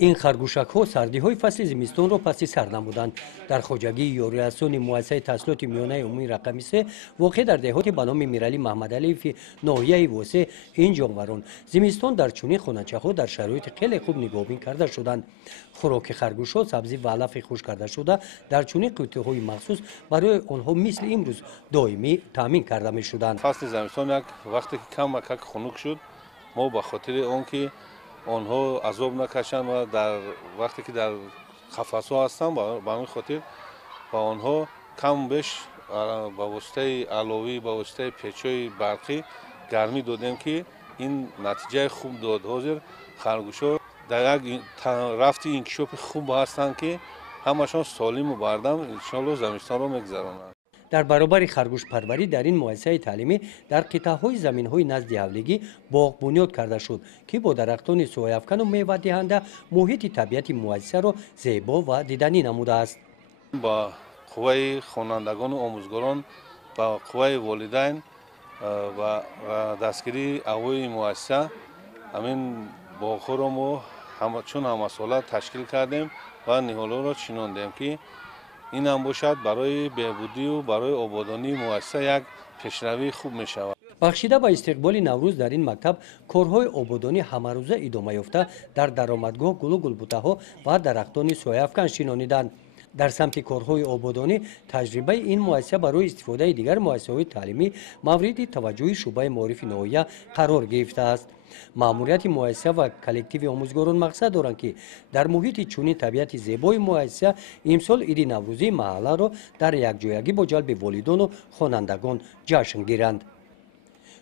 این خرگوشک‌ها سردی‌های فصل زمستان را پس سر نمودند. در خواجگی یاری‌رسانی مؤسسه تحصیلات میانه عمومی رقم 3 واقع در دهات به نام میرعلی محمدعلی ناحیه واسه این جانوران زمستان در چنین خانچه‌ها در شرایط خیلی خوب نگهبانی کرده شدند. خوراک خرگوش‌ها سبزی و علف خشک کرده شده در چنین قطعه‌های مخصوص برای آنها مثل امروز دائمی تامین کرده می‌شدند. فصل زمستان یک وقتی که کم خنک شد ما به خاطر آنکه آنها عذاب نکشند و در وقتی که در قفس‌ها هستند به همین خاطر با آنها کم بیش با واسطه علاوه با واسطه پیچ‌های برقی گرمی دادیم که این نتیجه خوب داد. حاضر خرگوش‌ها در یک رفت انکشاف خوب هستند که همشون سالم و بردم ان شاءالله زمستان رو می‌گذرانند. در برابر خرگوش پروری در این مؤسسه تعلیمی در قطعه‌های زمین‌های نزد حولیگی باغ بنیاد کرده شد که با درختان سایه‌افکن و میوه دهنده محیط طبیعی مؤسسه را زیبا و دیدنی نموده است. با قوه خوانندگان و آموزگاران با قوه والدین و دستگیری اعضای مؤسسه همین باغ‌ها را ما چون همساله تشکیل کردیم و نهال‌ها را چیناندیم که این هم باشد برای بهبودی و برای آبادانی مؤسسه یک پیشروی خوب می شود. بخشیده به استقبال نوروز در این مکتب کارهای آبادانی همروزه ادامه یافته در درآمدگاه گل و گلبوته‌ها و درختان سایه‌افکن شینانیدند. در سمت کارهای آبادانی تجربه این مؤسسه برای استفاده دیگر مؤسسه‌های تعلیمی مورد توجه شعبه معارف ناحیه قرار گرفته است. مأموریت مؤسسه و کلکتیو آموزگاران مقصد دارند که در محیط چنین طبیعت زیبای مؤسسه امسال عید نوروزی محله را در یکجایگی با جلب والدان و خوانندگان جشن گیرند.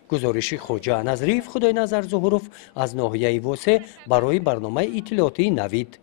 گزارش خواجه نظریف خدای نظر ظهوروف از ناحیه واسه برای برنامه اطلاعاتی نوید.